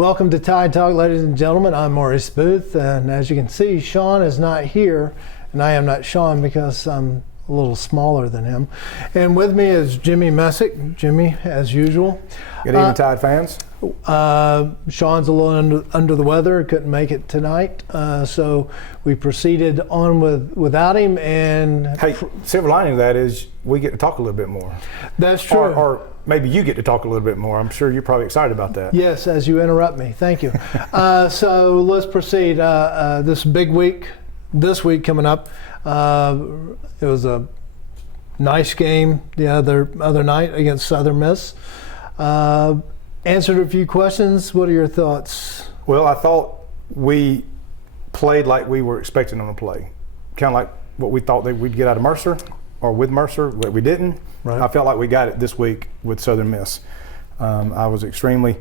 Welcome to Tide Talk, ladies and gentlemen. I'm Maurice Booth, and as you can see, Sean is not here, and I am not Sean because I'm a little smaller than him. And with me is Jimmy Messick. Jimmy, as usual. Good evening, Tide fans. Sean's a little under the weather, couldn't make it tonight, so we proceeded on without him. And hey, silver lining of that is we get to talk a little bit more. That's true. Or maybe you get to talk a little bit more. I'm sure you're probably excited about that. Yes, as you interrupt me. Thank you. So let's proceed. This big week, this week coming up, it was a nice game the other night against Southern Miss. Answered a few questions. What are your thoughts? Well, I thought we played like we were expecting them to play. Kind of like what we thought we'd get out of Mercer or with Mercer, but we didn't. Right. I felt like we got it this week with Southern Miss. I was extremely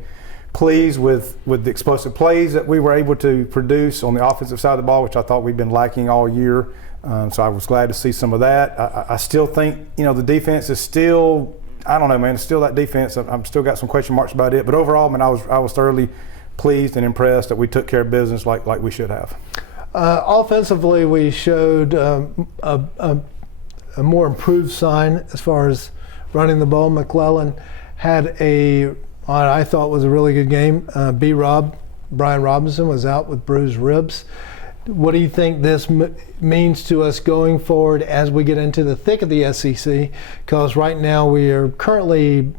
pleased with the explosive plays that we were able to produce on the offensive side of the ball, which I thought we'd been lacking all year. So I was glad to see some of that. I still think, the defense is still, I don't know, man, it's still that defense. I've still got some question marks about it. But overall, man, I was thoroughly pleased and impressed that we took care of business like we should have. Offensively, we showed a more improved sign as far as running the ball. McClellan had what I thought was a really good game. Brian Robinson was out with bruised ribs. What do you think this means to us going forward as we get into the thick of the SEC? Because right now we are currently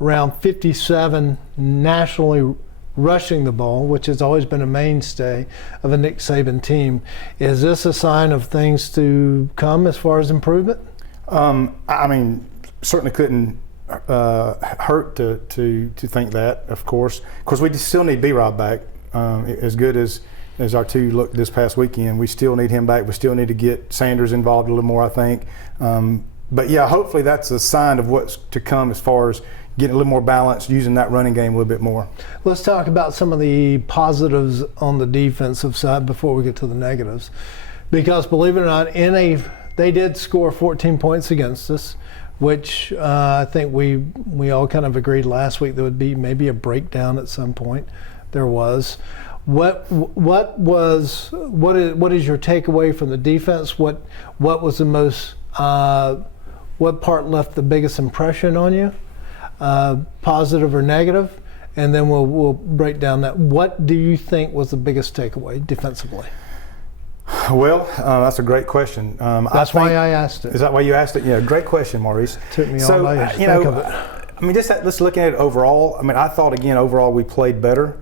around 57 nationally rushing the ball, which has always been a mainstay of a Nick Saban team. Is this a sign of things to come as far as improvement? I mean, certainly couldn't hurt to think that, of course. Of course, we still need B-Rob back. As good as our two looked this past weekend, we still need him back. We still need to get Sanders involved a little more, I think. But yeah, hopefully that's a sign of what's to come as far as getting a little more balanced, using that running game a little bit more. Let's talk about some of the positives on the defensive side before we get to the negatives. Because believe it or not, they did score 14 points against us, which I think we all kind of agreed last week there would be maybe a breakdown at some point. There was. What is your takeaway from the defense? What was the most what part left the biggest impression on you, positive or negative? And then we'll break down that. What do you think was the biggest takeaway defensively? Well, that's a great question. That's why I asked it. Is that why you asked it? Yeah, great question, Maurice. Took me all night to think of it. I mean, let's look at it overall. I mean, I thought again overall we played better.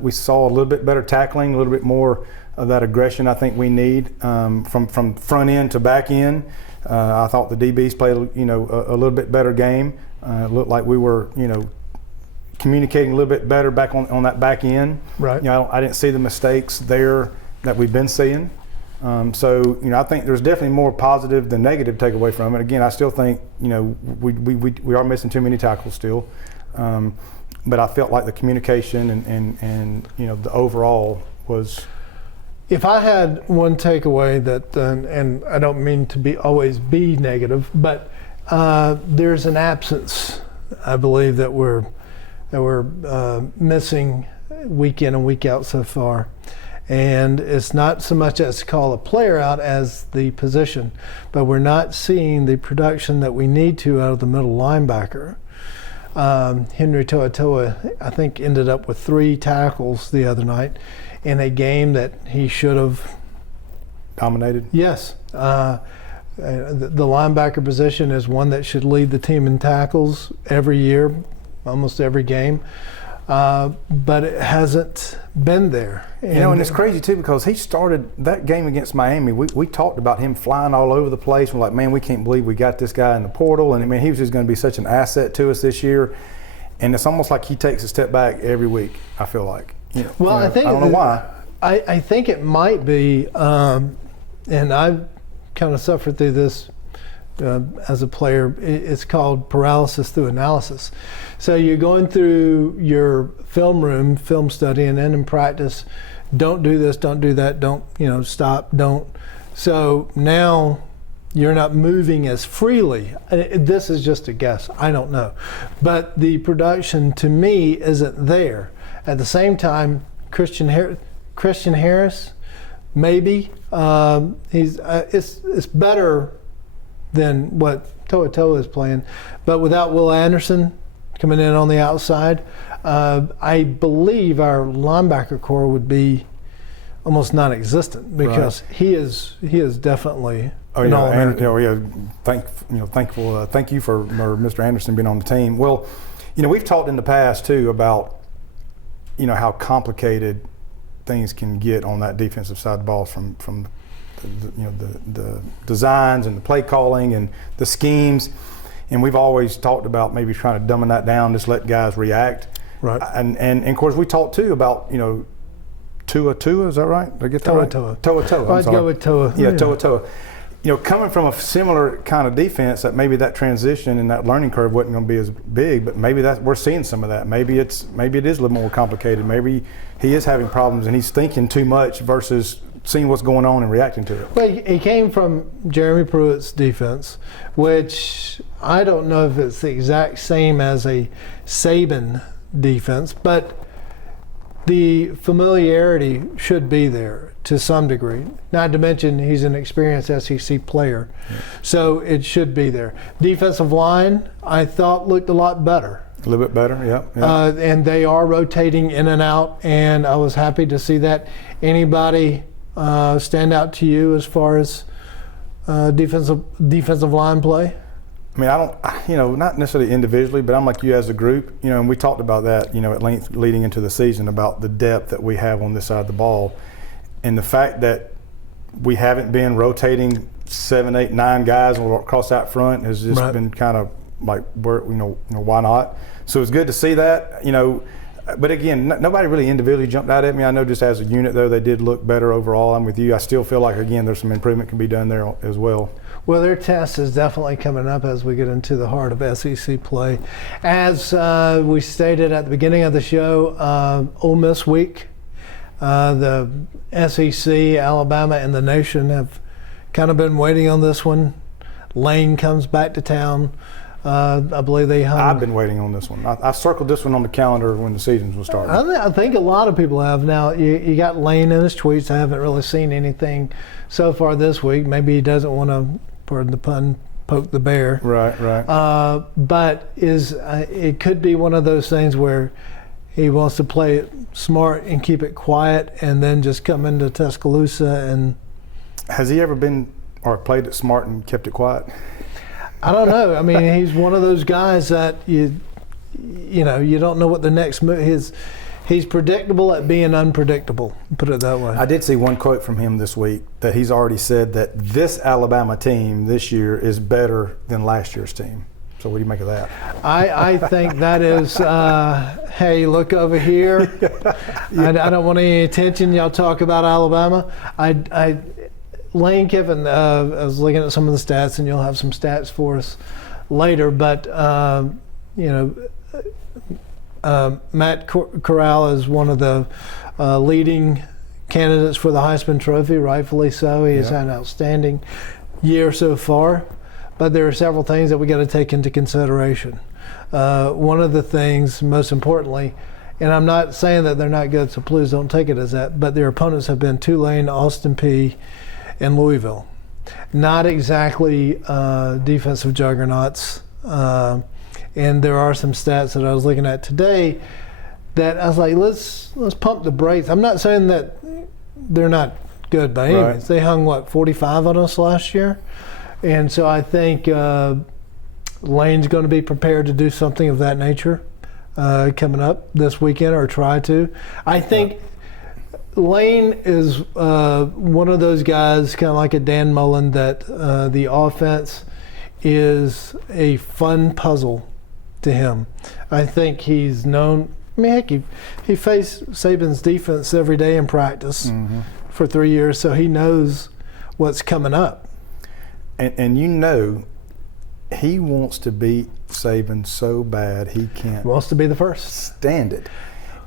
We saw a little bit better tackling, a little bit more of that aggression I think we need from front end to back end. I thought the DBs played a little bit better game. It looked like we were communicating a little bit better back on that back end. Right. I didn't see the mistakes there that we've been seeing. So I think there's definitely more positive than negative takeaway from it. Again, I still think we are missing too many tackles still. But I felt like the communication and the overall was. If I had one takeaway that, and I don't mean to always be negative, but there's an absence, I believe, that we're missing week in and week out so far. And it's not so much as to call a player out as the position, but we're not seeing the production that we need to out of the middle linebacker. Henry To'oTo'o, I think, ended up with 3 tackles the other night in a game that he should have dominated. Yes. The linebacker position is one that should lead the team in tackles every year, almost every game. But it hasn't been there. And it's crazy too because he started that game against Miami. We talked about him flying all over the place. We're like, man, we can't believe we got this guy in the portal. And I mean, he was just going to be such an asset to us this year. And it's almost like he takes a step back every week, I feel like. I don't know why. I think it might be, and I've kind of suffered through this as a player. It's called paralysis through analysis. So you're going through your film study, and then in practice, don't do this, don't do that, don't, stop, don't. So now you're not moving as freely. This is just a guess. I don't know. But the production, to me, isn't there. At the same time, Christian Harris, maybe it's better than what Toa is playing, but without Will Anderson coming in on the outside, I believe our linebacker core would be almost non-existent because he is definitely an All-American. Thank you for Mr. Anderson being on the team. Well, we've talked in the past too about how complicated things can get on that defensive side of the ball from the designs and the play calling and the schemes, and we've always talked about maybe trying to dumbing that down, just let guys react. Right. And of course we talked too about Tua, is that right? Did I get that right? Toa. I'd go with Toa. Yeah, Toa. Coming from a similar kind of defense, that maybe that transition and that learning curve wasn't going to be as big, but maybe we're seeing some of that. Maybe it is a little more complicated. Maybe he is having problems and he's thinking too much versus seeing what's going on and reacting to it. Well, he came from Jeremy Pruitt's defense, which I don't know if it's the exact same as a Saban defense, but the familiarity should be there to some degree. Not to mention he's an experienced SEC player, so it should be there. Defensive line, I thought looked a lot better. A little bit better, yeah. And they are rotating in and out, and I was happy to see that. Anybody stand out to you as far as defensive line play? I mean, I don't, not necessarily individually, but I'm like you as a group, and we talked about that, at length leading into the season about the depth that we have on this side of the ball. And the fact that we haven't been rotating 7, 8, 9 guys across that front has just been kind of like, why not? So it's good to see that, but again, nobody really individually jumped out at me. I know just as a unit, though, they did look better overall. I'm with you. I still feel like, again, there's some improvement can be done there as well. Well, their test is definitely coming up as we get into the heart of SEC play. As we stated at the beginning of the show, Ole Miss week, the SEC, Alabama, and the nation have kind of been waiting on this one. Lane comes back to town. I believe they hung. I've been waiting on this one. I circled this one on the calendar when the season was starting. I think a lot of people have. Now, you got Lane in his tweets. I haven't really seen anything so far this week. Maybe he doesn't want to, pardon the pun, poke the bear. Right. But it could be one of those things where he wants to play it smart and keep it quiet and then just come into Tuscaloosa and. Has he ever been or played it smart and kept it quiet? I don't know. I mean, he's one of those guys that you don't know what the next move is. He's predictable at being unpredictable, put it that way. I did see one quote from him this week that he's already said that this Alabama team this year is better than last year's team. So what do you make of that? I think that is, hey, look over here. I don't want any attention. Y'all talk about Alabama. Lane Kiffin, I was looking at some of the stats, and you'll have some stats for us later, but, Matt Corral is one of the leading candidates for the Heisman Trophy, rightfully so. He has had an outstanding year so far, but there are several things that we got to take into consideration. One of the things, most importantly, and I'm not saying that they're not good, so please don't take it as that, but their opponents have been Tulane, Austin Peay, and Louisville. Not exactly defensive juggernauts. And there are some stats that I was looking at today that I was like, let's pump the brakes. I'm not saying that they're not good by any means. They hung, 45 on us last year? And so I think Lane's going to be prepared to do something of that nature coming up this weekend, or try to. I think Lane is one of those guys, kind of like a Dan Mullen, that the offense is a fun puzzle to him. I think he's known. I mean, heck, he faced Saban's defense every day in practice for 3 years, so he knows what's coming up. And he wants to beat Saban so bad he can't. Wants to be the first. Stand it.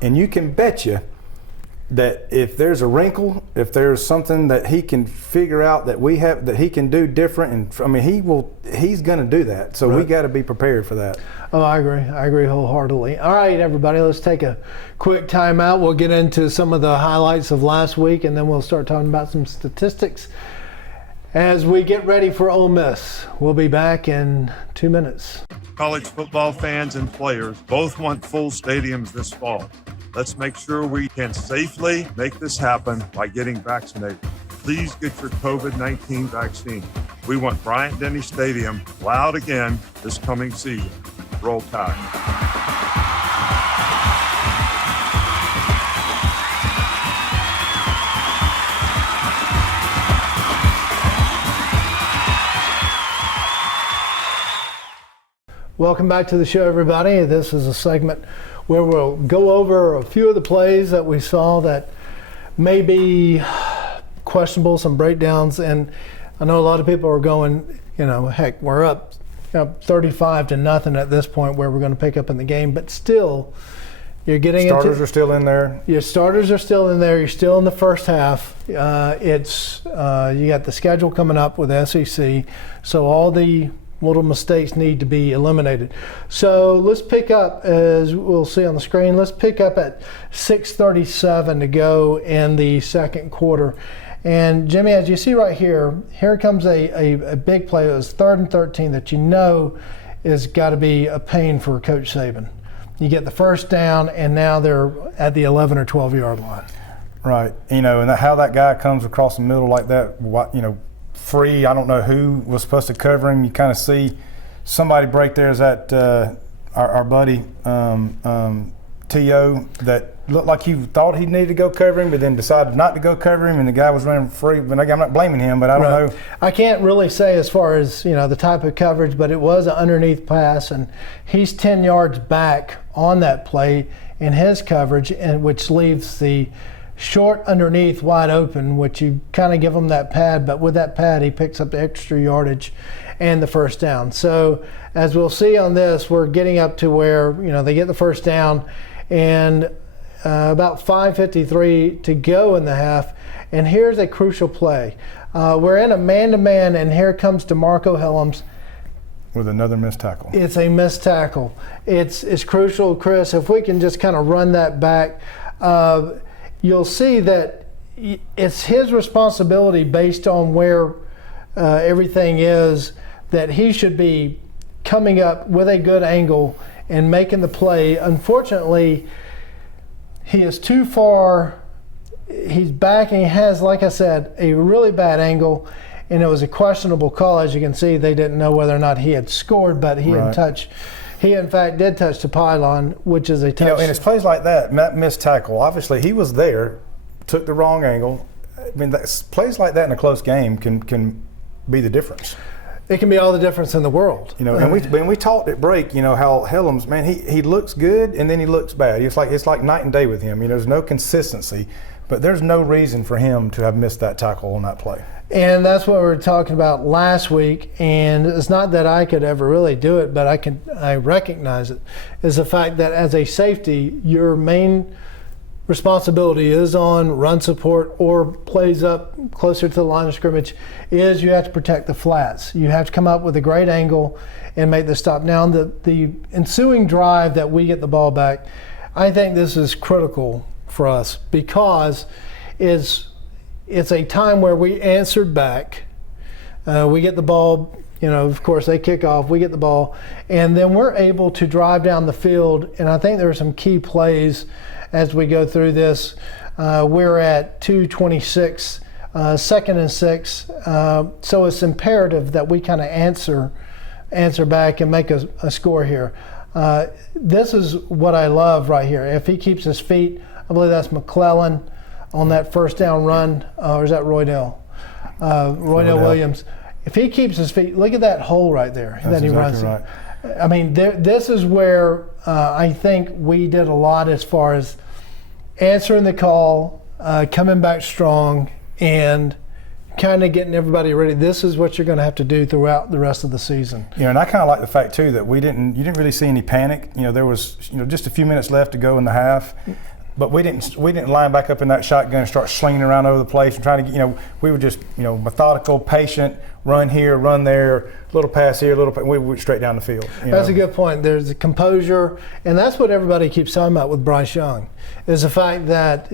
And you can bet you that if there's a wrinkle, if there's something that he can figure out that we have, that he can do different, and I mean, he's going to do that. So we got to be prepared for that. Oh, I agree wholeheartedly. All right, everybody, let's take a quick timeout. We'll get into some of the highlights of last week, and then we'll start talking about some statistics as we get ready for Ole Miss. We'll be back in 2 minutes. College football fans and players both want full stadiums this fall. Let's make sure we can safely make this happen by getting vaccinated. Please get your COVID-19 vaccine. We want Bryant-Denny Stadium loud again this coming season. Roll Tide. Welcome back to the show, everybody. This is a segment where we'll go over a few of the plays that we saw that may be questionable, some breakdowns, and I know a lot of people are going, heck, we're up 35-0 at this point where we're going to pick up in the game, but still, you're getting starters are still in there. Your starters are still in there. You're still in the first half. You got the schedule coming up with SEC, so all the little mistakes need to be eliminated. So let's pick up, as we'll see on the screen, let's pick up at 6:37 to go in the second quarter. And Jimmy, as you see right here, here comes a big play. It was 3rd and 13 that is got to be a pain for Coach Saban. You get the first down, and now they're at the 11 or 12-yard line. Right. And how that guy comes across the middle like that, free. I don't know who was supposed to cover him. You kind of see somebody break there. Is that our buddy T.O. that looked like he thought he needed to go cover him, but then decided not to go cover him, and the guy was running free. But I'm not blaming him, but I don't know. I can't really say as far as the type of coverage, but it was an underneath pass, and he's 10 yards back on that play in his coverage, and which leaves the short underneath wide open, which you kind of give him that pad, but with that pad he picks up the extra yardage and the first down. So as we'll see on this, we're getting up to where they get the first down, and about 5:53 to go in the half, and here's a crucial play. We're in a man-to-man, and here comes DeMarco Hellams with another missed tackle. It's a missed tackle. It's crucial, Chris. If we can just kind of run that back, you'll see that it's his responsibility based on where everything is, that he should be coming up with a good angle and making the play. Unfortunately, he is too far. He's back, and he has, like I said, a really bad angle, and it was a questionable call. As you can see, they didn't know whether or not he had scored, but he had touched. He, in fact, did touch the pylon, which is a touch. And it's plays like that, missed tackle. Obviously, he was there, took the wrong angle. I mean, plays like that in a close game can be the difference. It can be all the difference in the world. And we talked at break, how Hellams, man, he looks good and then he looks bad. It's like night and day with him. There's no consistency, but there's no reason for him to have missed that tackle on that play. And that's what we were talking about last week, and it's not that I could ever really do it, but I recognize it, is the fact that as a safety, your main responsibility is on run support or plays up closer to the line of scrimmage, is you have to protect the flats. You have to come up with a great angle and make the stop. Now, the ensuing drive that we get the ball back, I think this is critical for us because it's a time where we answered back. We get the ball, of course they kick off, we get the ball, and then we're able to drive down the field. And I think there are some key plays as we go through this. We're at 2:26, 2nd and 6. So it's imperative that we kind of answer back and make a score here. This is what I love right here. If he keeps his feet, I believe that's McClellan on that first down run, or is that Roydell? Roydell Williams. If he keeps his feet, look at that hole right there that he runs. Right. I mean, this is where I think we did a lot as far as answering the call, coming back strong, and kind of getting everybody ready. This is what you're going to have to do throughout the rest of the season. And I kind of like the fact too that you didn't really see any panic. There was just a few minutes left to go in the half. but we didn't line back up in that shotgun and start slinging around over the place and trying to, we were just, methodical, patient, run here, run there, little pass here, we went straight down the field. That's a good point. There's the composure, and that's what everybody keeps talking about with Bryce Young, is the fact that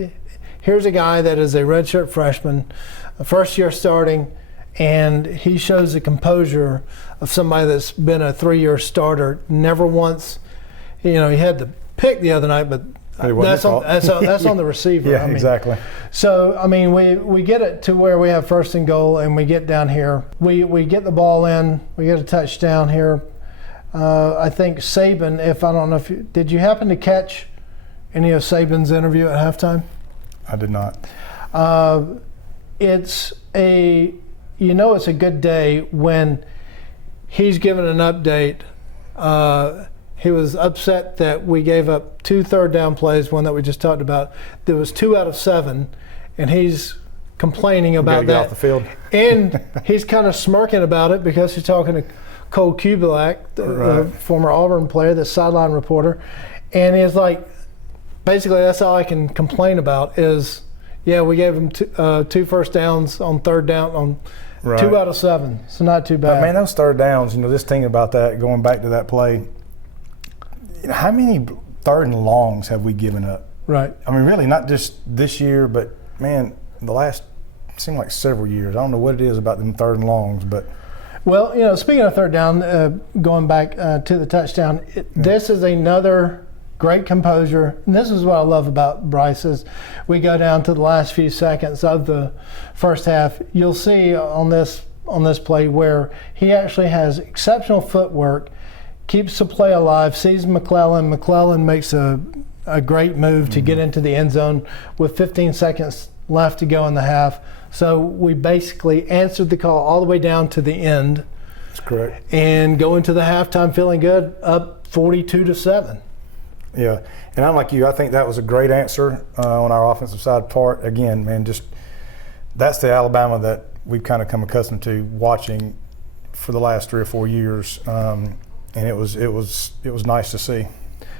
here's a guy that is a redshirt freshman, a first year starting, and he shows the composure of somebody that's been a 3-year starter. Never once, he had the pick the other night, but that's on the receiver. Yeah, exactly. So, we get it to where we have first and goal, and we get down here. We get the ball in. We get a touchdown here. I think Saban, did you happen to catch any of Saban's interview at halftime? I did not. It's a good day when he's given an update. He was upset that we gave up 2 third down plays, one that we just talked about. There was 2 out of 7, and he's complaining about that. Get off the field. And he's kind of smirking about it because he's talking to Cole Kubelak, the former Auburn player, the sideline reporter, and he's like, basically that's all I can complain about is, we gave him 2 first downs on third down on 2 out of 7, so not too bad. But man, those third downs, just thinking about that, going back to that play, how many third and longs have we given up? Right. Really, not just this year, but man, the last seemed like several years. I don't know what it is about them third and longs, but. Well, speaking of third down, going back to the touchdown, this is another great composure. And this is what I love about Bryce is we go down to the last few seconds of the first half. You'll see on this play where he actually has exceptional footwork, keeps the play alive, sees McClellan. McClellan makes a great move to get into the end zone with 15 seconds left to go in the half. So we basically answered the call all the way down to the end. That's correct. And go into the halftime feeling good, up 42-7. Yeah, and I'm like you. I think that was a great answer on our offensive side part. Again, man, that's the Alabama that we've kind of come accustomed to watching for the last 3 or 4 years. And it was nice to see.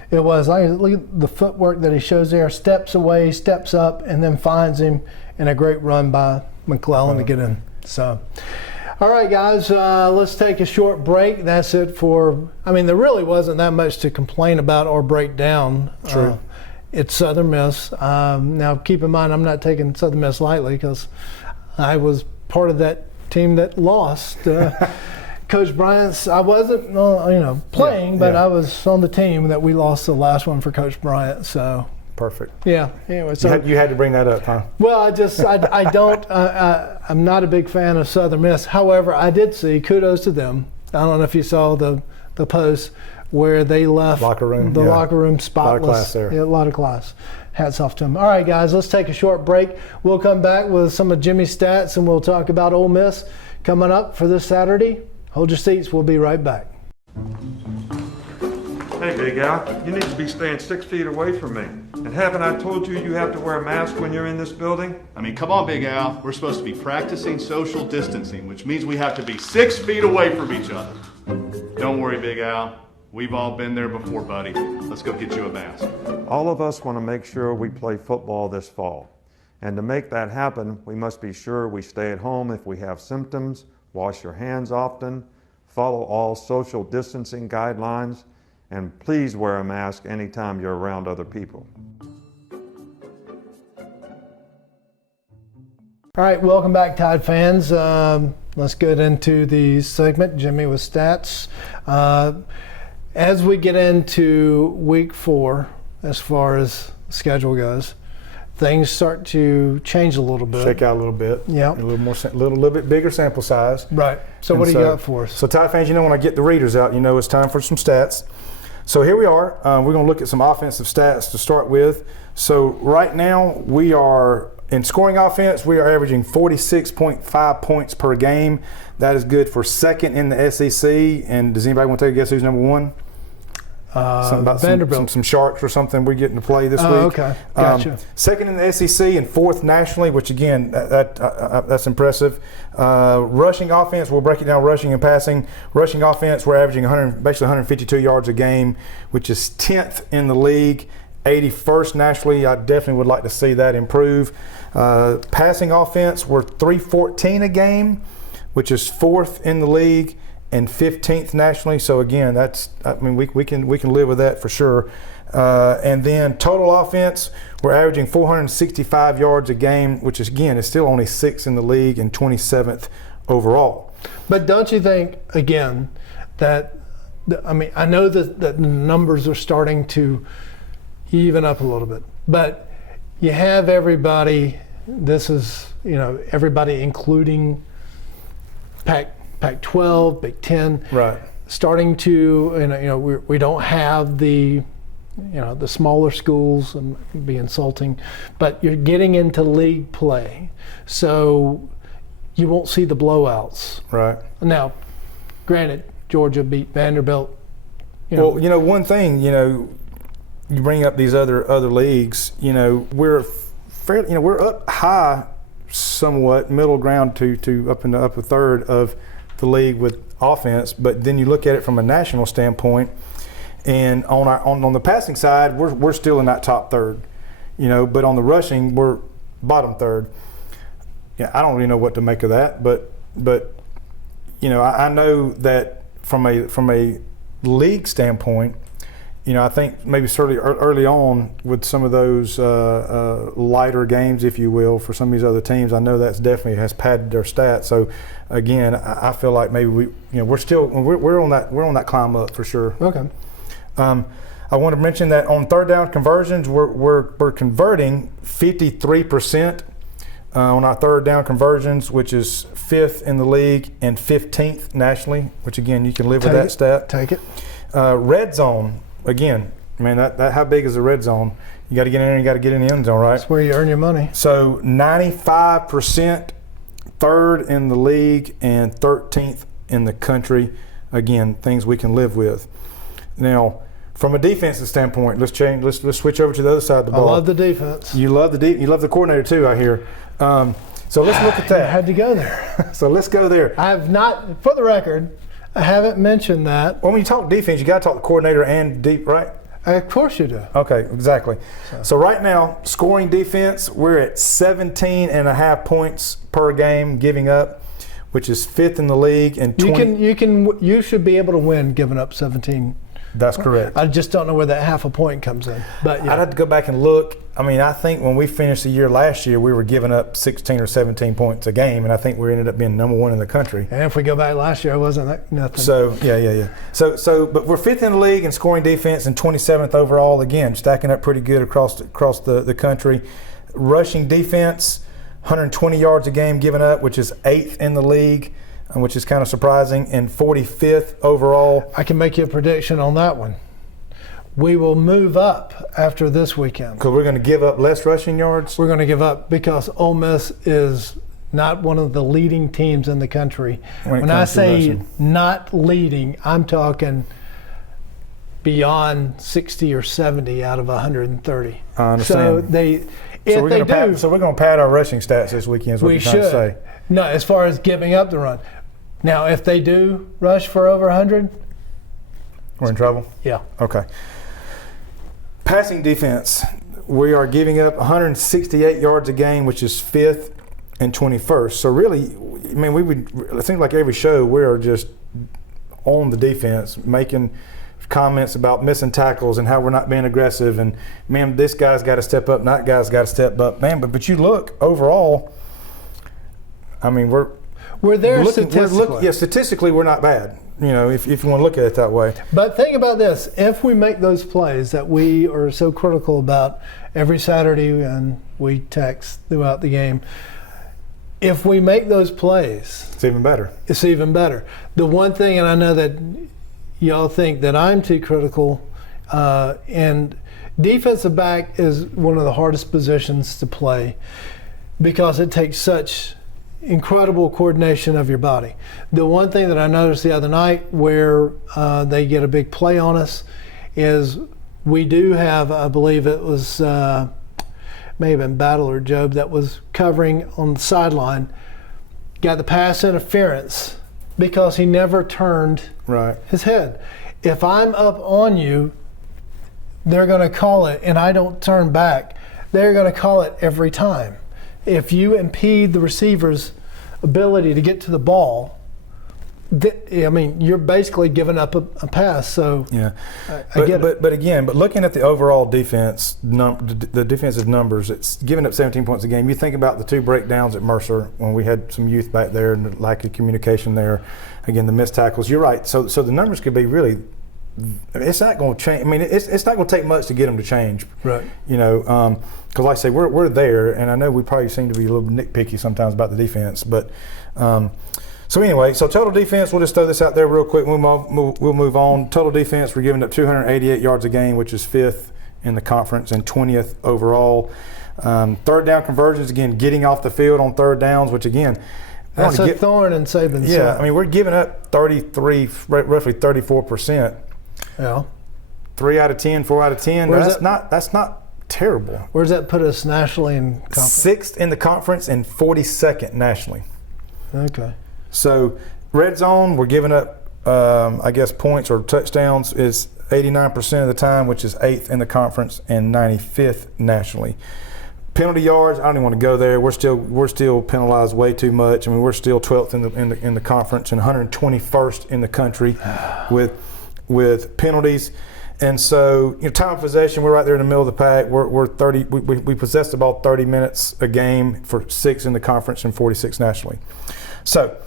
It was. Look at the footwork that he shows there. Steps away, steps up, and then finds him in a great run by McClellan to get in. So, all right, guys, let's take a short break. That's it for. There really wasn't that much to complain about or break down. True. It's Southern Miss. Now, keep in mind, I'm not taking Southern Miss lightly because I was part of that team that lost. Coach Bryant's, I wasn't, playing, but I was on the team that we lost the last one for Coach Bryant. So perfect. Yeah. Anyway, so you had to bring that up, huh? Well, I don't. I'm not a big fan of Southern Miss. However, I did see kudos to them. I don't know if you saw the post where they left locker room spotless. A lot of class there. Yeah, a lot of class. Hats off to them. All right, guys, let's take a short break. We'll come back with some of Jimmy's stats, and we'll talk about Ole Miss coming up for this Saturday. Hold your seats. We'll be right back. Hey, Big Al, you need to be staying 6 feet away from me. And haven't I told you you have to wear a mask when you're in this building? Come on, Big Al. We're supposed to be practicing social distancing, which means we have to be 6 feet away from each other. Don't worry, Big Al. We've all been there before, buddy. Let's go get you a mask. All of us want to make sure we play football this fall. And to make that happen, we must be sure we stay at home if we have symptoms, wash your hands often, follow all social distancing guidelines, and please wear a mask anytime you're around other people. All right, welcome back, Tide fans. Let's get into the segment, Jimmy with stats. As we get into week 4, as far as schedule goes, things start to change a little bit. Shake out a little bit. Yeah. A little bit bigger sample size. Right. So what do you got for us? So Tide fans, when I get the readers out, it's time for some stats. So here we are. We're going to look at some offensive stats to start with. So right now we are in scoring offense. We are averaging 46.5 points per game. That is good for second in the SEC. And does anybody want to take a guess who's number 1? Something about Vanderbilt. Some sharks or something we're getting to play this week. Okay, gotcha. Second in the SEC and 4th nationally, which again, that's impressive. Rushing offense, we'll break it down rushing and passing. Rushing offense, we're averaging basically 152 yards a game, which is 10th in the league. 81st nationally. I definitely would like to see that improve. Passing offense, we're 314 a game, which is 4th in the league and 15th nationally. So again, we can live with that for sure. And then total offense, we're averaging 465 yards a game, which is still only 6th in the league and 27th overall. But don't you think, again, that, I know that the numbers are starting to even up a little bit, but you have everybody, this is, everybody including Pac-12, Big Ten, right, starting to, we don't have the smaller schools, and be insulting, but you're getting into league play, so you won't see the blowouts. Right. Now, granted, Georgia beat Vanderbilt. Well, one thing, you bring up these other leagues. We're fairly, we're up high, somewhat middle ground to up in the upper third of the league with offense. But then you look at it from a national standpoint, and on the passing side, we're still in that top third. But on the rushing, we're bottom third. Yeah, I don't really know what to make of that, but I know that from a league standpoint, I think maybe certainly early on with some of those lighter games, if you will, for some of these other teams, I know that's definitely has padded their stats. So again, I feel like maybe we're on that climb up for sure. Okay. I want to mention that on third down conversions, we're converting 53%. On our third down conversions, which is 5th in the league and 15th nationally, which again, you can live with that stat. Take it. Red zone, again, that how big is the red zone? You got to get in there, you got to get in the end zone, right? That's where you earn your money. So 95%, 3rd in the league and 13th in the country. Again, things we can live with. Now, from a defensive standpoint, let's switch over to the other side of the ball. I love the defense. You love you love the coordinator too, I hear. So let's look at that. I had to go there. So let's go there. I have not, for the record, I haven't mentioned that. Well, when you talk defense, you got to talk the coordinator and deep, right? Of course you do. Okay, exactly. So right now, scoring defense, we're at 17.5 points per game giving up, which is 5th in the league and 20. You should be able to win giving up 17. That's correct. I just don't know where that half a point comes in. But yeah. I'd have to go back and look. I think when we finished the year last year, we were giving up 16 or 17 points a game, and I think we ended up being number 1 in the country. And if we go back last year, it wasn't nothing. So yeah. So but we're 5th in the league in scoring defense and 27th overall. Again, stacking up pretty good across the country. Rushing defense, 120 yards a game given up, which is 8th in the league, which is kind of surprising, and 45th overall. I can make you a prediction on that one. We will move up after this weekend. Because we're going to give up less rushing yards? We're going to give up because Ole Miss is not one of the leading teams in the country. When I say not leading, I'm talking beyond 60 or 70 out of 130. I understand. So we're going to pad our rushing stats this weekend is what you're trying to say. No, as far as giving up the run. Now, if they do rush for over 100, we're in trouble? Yeah. Okay. Passing defense, we are giving up 168 yards a game, which is 5th and 21st. So really, it seems like every show we are just on the defense, making comments about missing tackles and how we're not being aggressive. And, man, this guy's got to step up, that guy's got to step up. Man, but you look, overall, we're there statistically. Statistically, we're not bad. If you want to look at it that way. But think about this. If we make those plays that we are so critical about every Saturday and we text throughout the game, if we make those plays, it's even better. It's even better. The one thing, and I know that y'all think that I'm too critical, and defensive back is one of the hardest positions to play because it takes such incredible coordination of your body. The one thing that I noticed the other night where they get a big play on us is we do have, I believe it was, may have been Battle or Job that was covering on the sideline, got the pass interference because he never turned his head. If I'm up on you, they're going to call it, and I don't turn back. They're going to call it every time. If you impede the receiver's ability to get to the ball, you're basically giving up a pass. So yeah, I get it. But looking at the overall defense, the defensive numbers, it's giving up 17 points a game. You think about the 2 breakdowns at Mercer when we had some youth back there and the lack of communication there. Again, the missed tackles. You're right. So the numbers could be really. It's not going to change. I mean, it's not going to take much to get them to change. Right. Because like I say, we're there, and I know we probably seem to be a little nitpicky sometimes about the defense, but. So anyway, total defense, we'll just throw this out there real quick. We'll move on. Total defense, we're giving up 288 yards a game, which is 5th in the conference and 20th overall. Third down conversions, again, getting off the field on third downs, which again, that's a thorn in Saban's side. Yeah, I mean, we're giving up roughly 34%. Yeah. 3 out of 10, 4 out of 10. That's not terrible. Where does that put us nationally in conference? 6th in the conference and 42nd nationally. Okay. So red zone, we're giving up, points or touchdowns is 89% of the time, which is 8th in the conference and 95th nationally. Penalty yards, I don't even want to go there. We're still penalized way too much. I mean, we're still 12th in the conference and 121st in the country with penalties. And so, time of possession, we're right there in the middle of the pack. We're 30. We possess the ball 30 minutes a game for 6th in the conference and 46th nationally. So.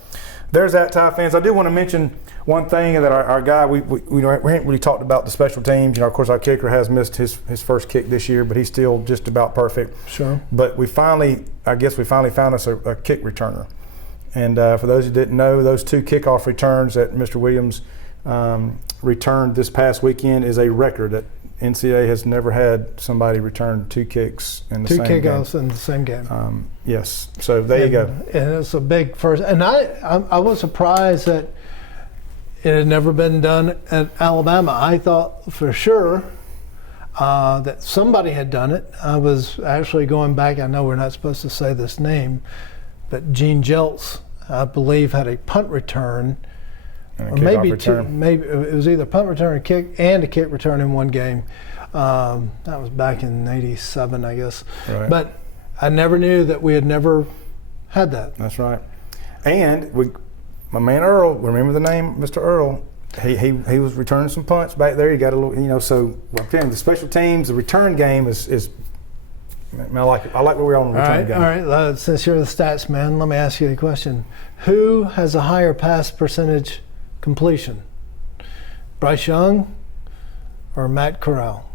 There's that, Ty fans. I do want to mention one thing that our guy, we haven't really talked about the special teams. Of course, our kicker has missed his first kick this year, but he's still just about perfect. Sure. But we finally found us a kick returner. And for those who didn't know, those 2 kickoff returns that Mr. Williams returned this past weekend is a record that NCAA has never had somebody return 2 kicks in the same game. 2 kickoffs in the same game. Yes. So there you go. And it's a big first. And I was surprised that it had never been done at Alabama. I thought for sure that somebody had done it. I was actually going back. I know we're not supposed to say this name, but Gene Jeltz, I believe, had a punt return. Or maybe two. Maybe it was either punt return and a kick return in one game. That was back in '87, I guess. Right. But I never knew that we had never had that. That's right. And my man Earl, remember the name, Mr. Earl? He was returning some punts back there. He got a little, So I'm telling you, the special teams, the return game is. I like it. I like where we're on the return game. All right. Since you're the stats man, let me ask you a question: who has a higher pass percentage? Completion, Bryce Young or Matt Corral?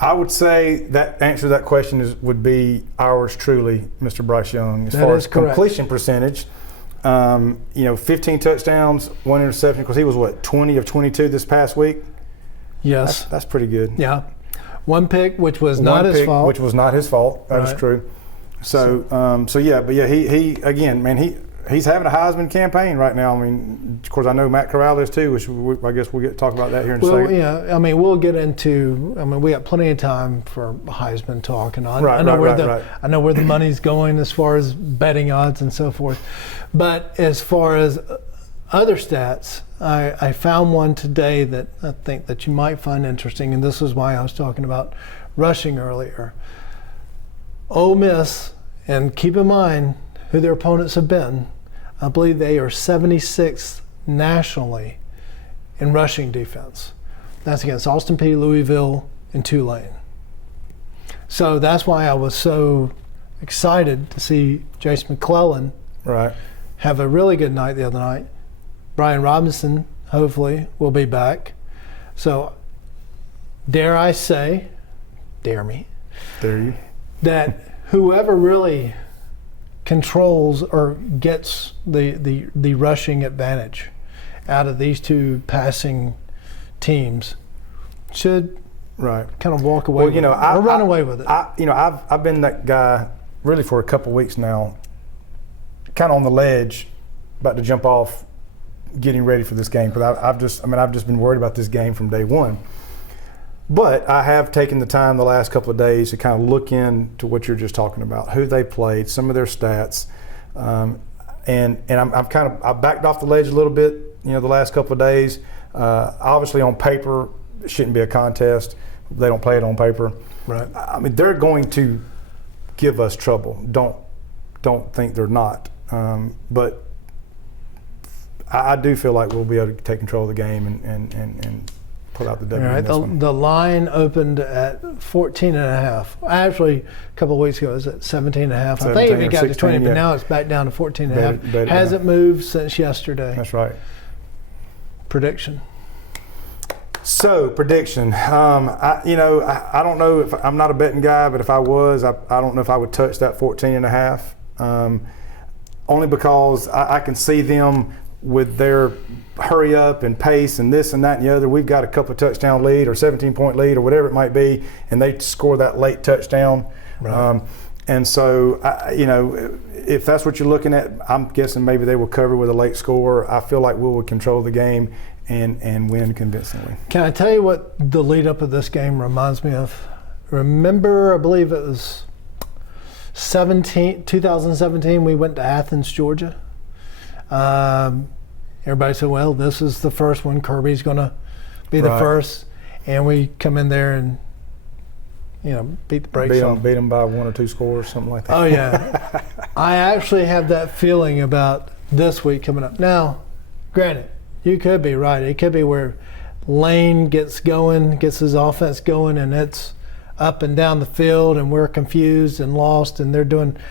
I would say that answer to that question would be ours truly, Mr. Bryce Young. As far as completion percentage, 15 touchdowns, 1 interception, because he was 20 of 22 this past week? Yes. That's pretty good. Yeah. 1 pick, which was not his fault. Which was not his fault. That is true. So he again, man, he's having a Heisman campaign right now. I mean, of course, I know Matt Corral is too, which I guess we'll get to talk about that here in a second. Well, yeah, I mean, we'll get into. I mean, we got plenty of time for Heisman talk, and I know where the money's going as far as betting odds and so forth. But as far as other stats, I found one today that I think that you might find interesting, and this is why I was talking about rushing earlier. Ole Miss, and keep in mind who their opponents have been. I believe they are 76th nationally in rushing defense. That's against Austin Peay, Louisville, and Tulane. So that's why I was so excited to see Jace McClellan have a really good night the other night. Brian Robinson, hopefully, will be back. So dare me, that whoever really controls or gets the rushing advantage out of these 2 passing teams should kind of walk away with it, or run away with it. I've been that guy really for a couple weeks now, kind of on the ledge, about to jump off, getting ready for this game. But I've just been worried about this game from day one. But I have taken the time the last couple of days to kind of look into what you're just talking about, who they played, some of their stats, and I've backed off the ledge a little bit, the last couple of days. Obviously, on paper, it shouldn't be a contest. they don't play it on paper. Right. I mean, they're going to give us trouble. Don't think they're not. But I do feel like we'll be able to take control of the game and pull out the W. All right. in this one. The line opened at 14.5. Actually, a couple of weeks ago it was at 17.5. I think 17 it or got to 16, 20, but yeah. now it's back down to 14.5. Bet it Hasn't moved since yesterday. That's right. Prediction. So prediction. I don't know if I'm not a betting guy, but if I was, I don't know if I would touch that 14.5. Only because I can see them with their hurry up and pace and this and that and the other. We've got a couple of touchdown lead or 17-point lead or whatever it might be, and they score that late touchdown. Right. And so, if that's what you're looking at, I'm guessing maybe they will cover with a late score. I feel like we will control the game and win convincingly. Can I tell you what the lead up of this game reminds me of? Remember, I believe it was 2017, we went to Athens, Georgia. Everybody said, well, this is the first one. Kirby's going to be the first. And we come in there and, beat the brakes off. Beat them by 1 or 2 scores, something like that. Oh, yeah. I actually have that feeling about this week coming up. Now, granted, you could be right. It could be where Lane gets going, gets his offense going, and it's up and down the field, and we're confused and lost, and they're doing –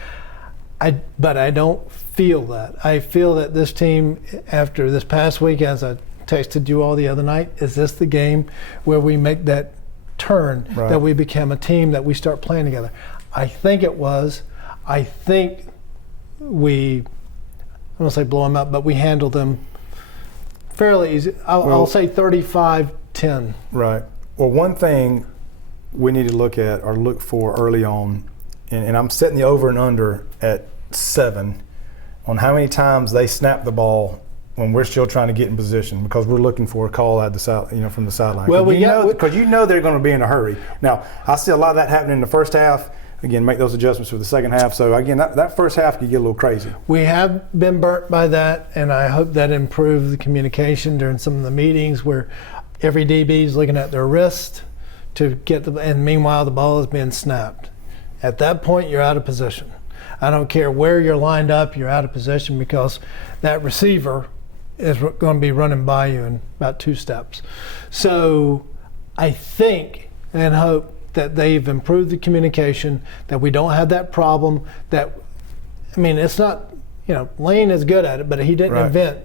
but I don't feel that. I feel that this team, after this past week, as I texted you all the other night, is this the game where we make that turn, that we become a team, that we start playing together? I think it was. I think we – I don't say blow them up, but we handled them fairly easy. I'll say 35-10. Right. Well, one thing we need to look at or look for early on, and I'm setting the over and under at 7 on how many times they snap the ball when we're still trying to get in position, because we're looking for a call at the side, from the sideline. Well, because they're going to be in a hurry. Now, I see a lot of that happening in the first half. Again, make those adjustments for the second half. So again, that first half could get a little crazy. We have been burnt by that, and I hope that improved the communication during some of the meetings where every DB is looking at their wrist to get and meanwhile the ball is being snapped. At that point, you're out of position. I don't care where you're lined up, you're out of position, because that receiver is going to be running by you in about 2 steps. So I think and hope that they've improved the communication, that we don't have that problem. It's not, Lane is good at it, but he didn't invent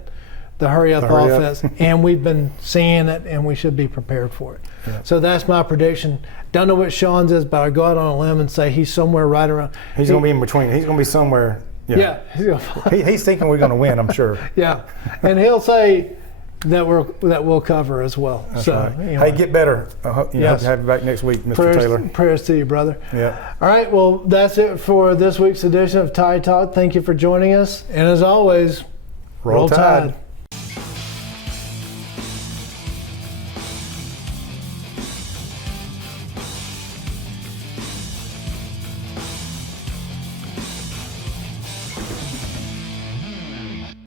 the hurry-up offense, and we've been seeing it, and we should be prepared for it. Yeah. So that's my prediction. Don't know what Sean's is, but I go out on a limb and say he's somewhere right around. He's going to be in between. He's going to be somewhere. Yeah. He's thinking we're going to win, I'm sure. Yeah, and he'll say that we'll cover as well. That's right. Hey, get better. Hope to have you back next week, Mr. Taylor. Prayers to you, brother. Yeah. All right, well, that's it for this week's edition of Tide Talk. Thank you for joining us. And as always, roll Tide.